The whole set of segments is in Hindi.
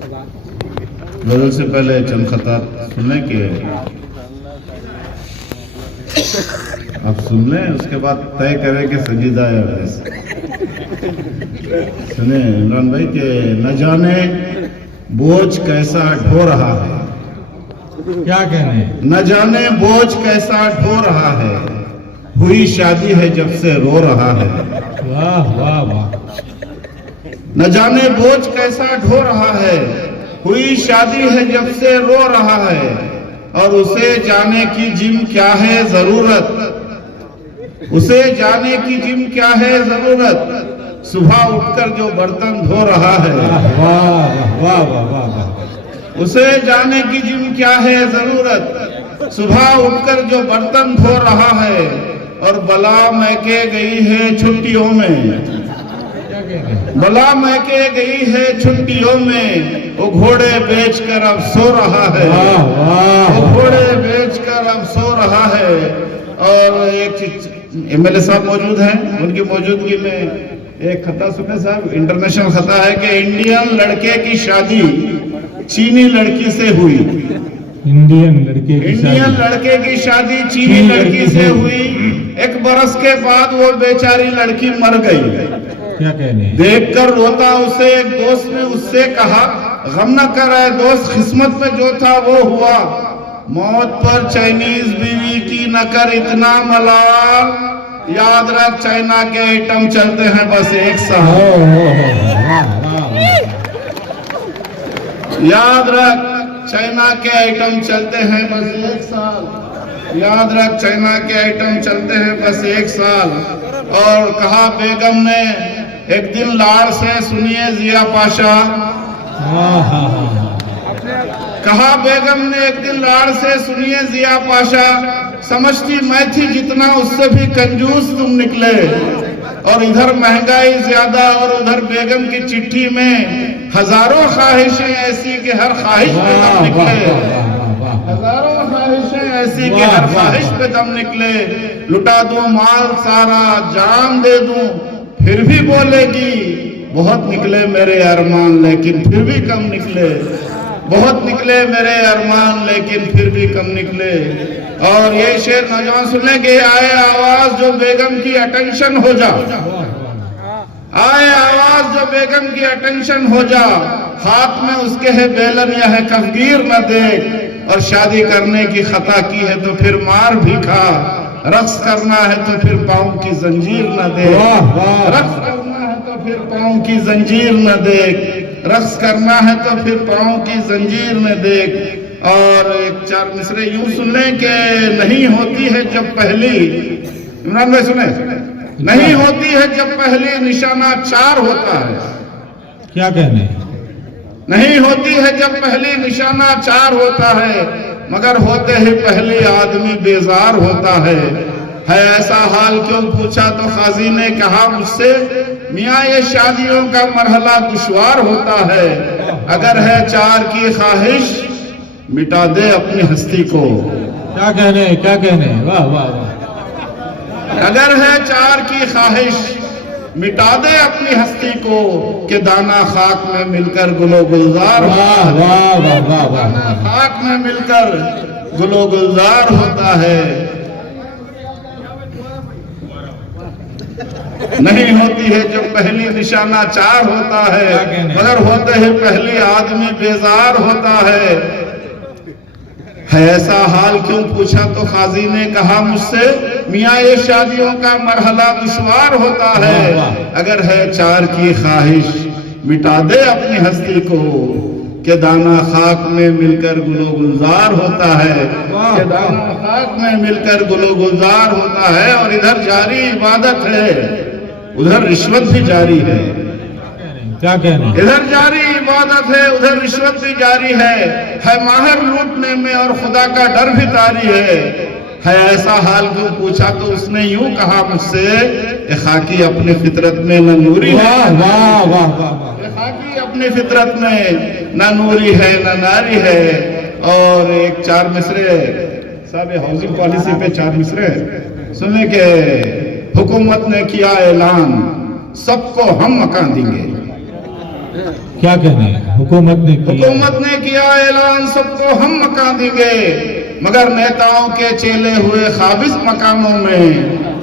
गजल से पहले चंद खतात सुनने के आप सुन लें, उसके बाद तय करें कि संजीदा या वैसे। सुने इमरान भाई के न जाने बोझ कैसा ढो रहा है, क्या कहने, न जाने बोझ कैसा ढो रहा है, हुई शादी है जब से रो रहा है। वाह वाह वाह। न जाने बोझ कैसा ढो रहा है, हुई शादी है जब से रो रहा है, और उसे जाने की जिम क्या है जरूरत, उसे जाने की जिम क्या है जरूरत, सुबह उठकर जो बर्तन धो रहा है। वाह वाह वाह वाह वाह वाह। उसे जाने की जिम क्या है जरूरत, सुबह उठकर जो बर्तन धो रहा है, और बला मैके गई है छुट्टियों में, बला मैके गई है छुट्टियों में, वो घोड़े बेचकर अब सो रहा है। वो घोड़े बेचकर अब सो रहा है। और एक एमएलए साहब मौजूद हैं, उनकी मौजूदगी में एक खता सुने साहब, इंटरनेशनल खता है कि इंडियन लड़के की शादी चीनी लड़की से हुई। इंडियन लड़के की शादी चीनी लड़की से हुई। 1 बरस के बाद वो बेचारी लड़की मर गई। क्या कहने, देखकर रोता उसे एक दोस्त ने उससे कहा, गम न कर है दोस्त, किस्मत में जो था वो हुआ, मौत पर चाइनीज बीवी की न कर इतना मलाल, याद रख चाइना के आइटम चलते हैं बस 1 साल, याद रख चाइना के आइटम चलते हैं बस 1 साल, याद रख चाइना के आइटम चलते हैं बस 1 साल। और कहा बेगम ने एक दिन लाड़ से, सुनिए जिया पाशा, कहा बेगम ने एक दिन लाड़ से, सुनिए जिया पाशा, समझती मैं थी जितना उससे भी कंजूस तुम निकले, और इधर महंगाई ज्यादा और उधर बेगम की चिट्ठी में हजारों ख्वाहिशें ऐसी कि हर ख्वाहिश पे दम निकले, हजारों ख्वाहिशें ऐसी कि हर ख्वाहिश पे दम निकले, लुटा दूं माल सारा जान दे दूं, फिर भी बोलेगी बहुत निकले मेरे अरमान लेकिन फिर भी कम निकले, बहुत निकले मेरे अरमान लेकिन फिर भी कम निकले। और ये शेर नौजवान सुनने के आए आवाज जो बेगम की अटेंशन हो जा, आए आवाज जो बेगम की अटेंशन हो जा, हाथ में उसके है बेलन या है कफगीर न देख, और शादी करने की खता की है तो फिर मार भी खा, रक्स करना है तो फिर पाँव की जंजीर न देख, रक्स करना है तो फिर पाँव की जंजीर न देख, रक्स करना है तो फिर पाँव की जंजीर न देख। और एक 4 मिसरे यूं सुनने के, नहीं होती है जब पहली, इमरान भाई सुने, नहीं होती है जब पहली निशाना 4 होता है। क्या कहने, नहीं होती है जब पहली निशाना 4 होता है, मगर होते ही पहले आदमी बेजार होता है ऐसा हाल क्यों पूछा तो काजी ने कहा मुझसे, मियाँ ये शादियों का मरहला दुश्वार होता है, अगर है 4 की ख्वाहिश मिटा दे अपनी हस्ती को। क्या कहने, क्या कहने, वाह वाह वाह। अगर है 4 की ख्वाहिश मिटा दे अपनी हस्ती को, कि दाना खाक में मिलकर गुलो गुलजार, वाह वाह वाह वाह वाह, खाक में मिलकर गुलो गुलजार होता है। नहीं होती है जब पहली निशाना 4 होता है, मगर होते ही पहली आदमी बेजार होता है ऐसा हाल क्यों पूछा तो काजी ने कहा मुझसे, मियाँ ये शादियों का मरहला दुश्वार होता है, अगर है 4 की ख्वाहिश मिटा दे अपनी हस्ती को, कि दाना खाक में मिलकर गुलो गुलजार होता है, कि दाना खाक में मिलकर गुलो गुलजार होता है। और इधर जारी इबादत है, उधर रिश्वत भी जारी है। क्या कहने, इधर जारी इबादत है, उधर रिश्वत भी जारी है माहिर लूटने में और खुदा का डर भी तारी है ऐसा हाल क्यों पूछा तो उसने यूं कहा मुझसे, खाकी अपनी फितरत में न नूरी है, वाह वाह वाह, खाकी अपनी फितरत में न नूरी है न नारी है। और एक 4 मिसरे साहब, हाउसिंग पॉलिसी पे 4 मिसरे सुनने के, हुकूमत ने किया ऐलान सबको हम मकान देंगे, क्या कहने, हुकूमत ने किया, हुकूमत ने किया ऐलान सबको हम मकान देंगे, मगर नेताओं के चेले हुए खाबिज मकानों में।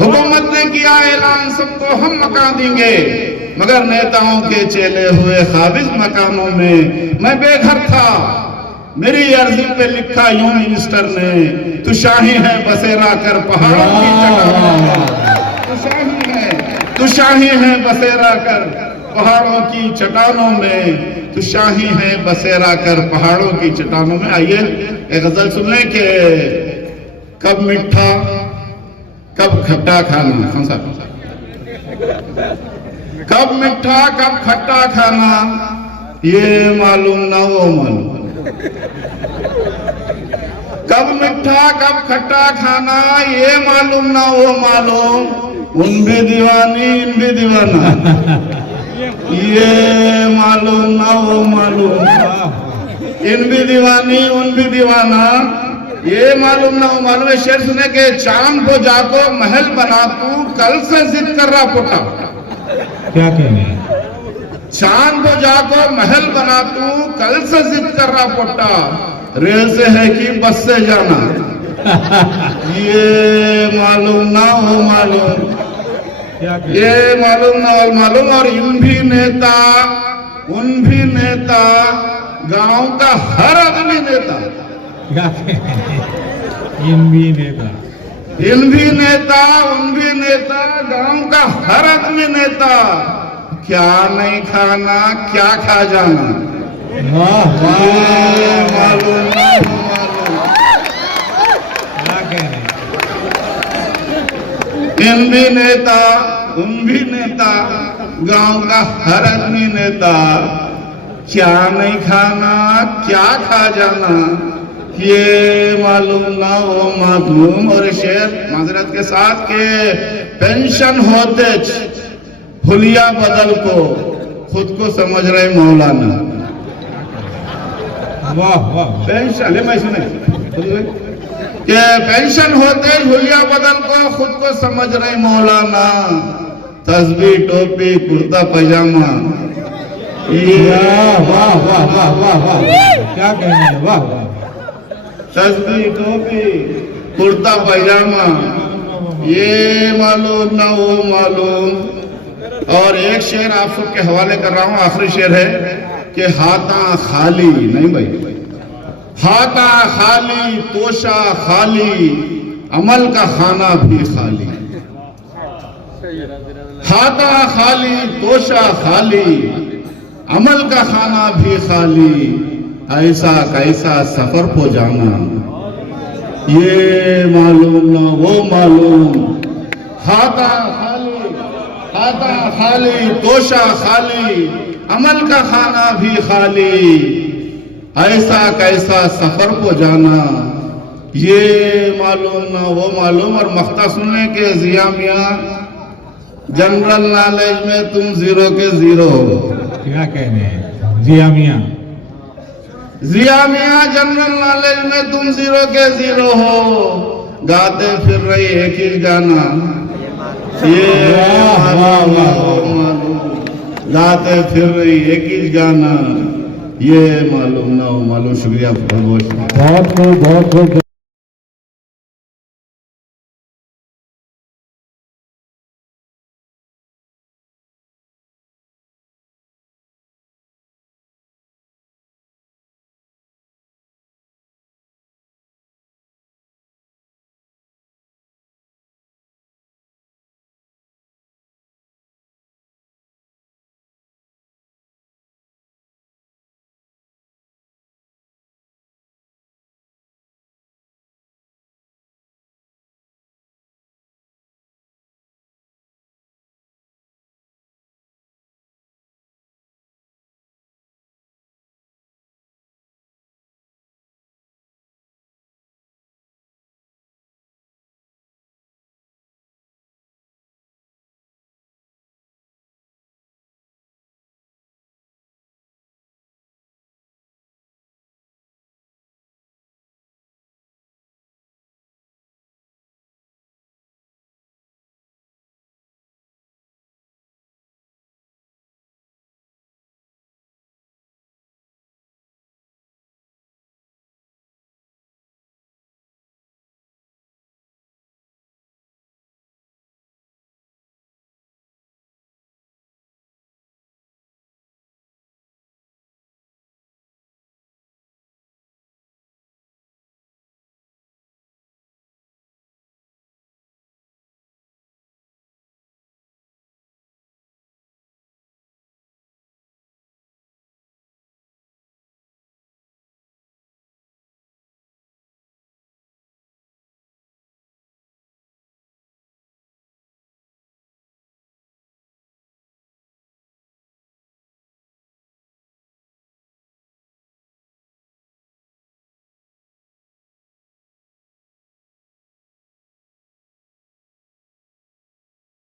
हुकूमत ने किया ऐलान सबको हम मकान देंगे, मगर नेताओं के चेले हुए खाबिज मकानों में। मैं बेघर था, मेरी अर्जी पे लिखा यूं मिनिस्टर ने, तू शाही है बसेरा कर पहाड़ों की चट्टानों में। तू शाही है, तू शाही है बसेरा कर पहाड़ों की चट्टानों में। तू शाही है बसेरा कर पहाड़ों की चट्टानों में। आइए एक गजल सुन लें कि कब मीठा कब खट्टा खाना। कौन सा? कब मीठा कब खट्टा खाना, ये मालूम ना वो मालूम। कब मीठा कब खट्टा खाना, ये मालूम ना वो मालूम। उन भी दीवानी इन भी दीवाना, ये मालूम ना वो मालूम। इन भी दीवानी उन भी दीवाना, ये मालूम ना वो मालूम। शेर सुने के चांद को जाको महल बना तू, कल से जिद कर रहा पोटा। क्या कहने, चांद को जाको महल बना तू, कल से जिद कर रहा पोटा। रेल से है कि बस से जाना, ये मालूम ना वो मालूम। ये मालूम ना वो मालूम। और इन भी नेता उन भी नेता, गांव का हर आदमी नेता। क्या कहने, इन भी नेता, इन भी नेता उन भी नेता, गांव का हर आदमी नेता। क्या नहीं खाना क्या खा जाना, वाह ये वाह, मालूम ना वो मालूम। क्या कहने, इन भी नेता उन भी नेता, गांव का हर आदमी नेता। क्या नहीं खाना क्या खा जाना, ये मालूम ना वो मालूम। और शेर माजरत के साथ के पेंशन होते हुलिया बदल को खुद को समझ रहे मौलाना। वाह वाह, पेंशन मैं सुने कि पेंशन होते हुलिया बदल को खुद को समझ रहे मौलाना। तस्बीह टोपी कुर्ता पैजामा, वाह वाह वाह वाह वाह वाह, क्या कहने, वाह वाह। तस्बीह टोपी कुर्ता पैजामा, ये मालूम ना वो मालूम। और एक शेर आप सबके हवाले कर रहा हूं, आखिरी शेर है कि हाथा खाली नहीं भाई, हाथा खाली तोशा खाली, अमल का खाना भी खाली। हाथा खाली तोशा खाली, अमल का खाना भी खाली। ऐसा कैसा सफर को जाना, ये मालूम ना वो मालूम। हाथा खाली तोशा खाली, अमल का खाना भी खाली। ऐसा कैसा सफर को जाना, ये मालूम ना वो मालूम। और मख्ता सुनने के जिया मियां, जनरल नॉलेज में तुम जीरो के जीरो हो। क्या कहने, जिया मियां, जिया मियां जनरल नॉलेज में तुम जीरो के जीरो हो। गाते फिर रही एक ही गाना, ये मालूम ना वो मालूम। गाते फिर रही एक ही गाना, ये मालूम ना वो मालूम। शुक्रिया बहुत बहुत। बहुत बहुत।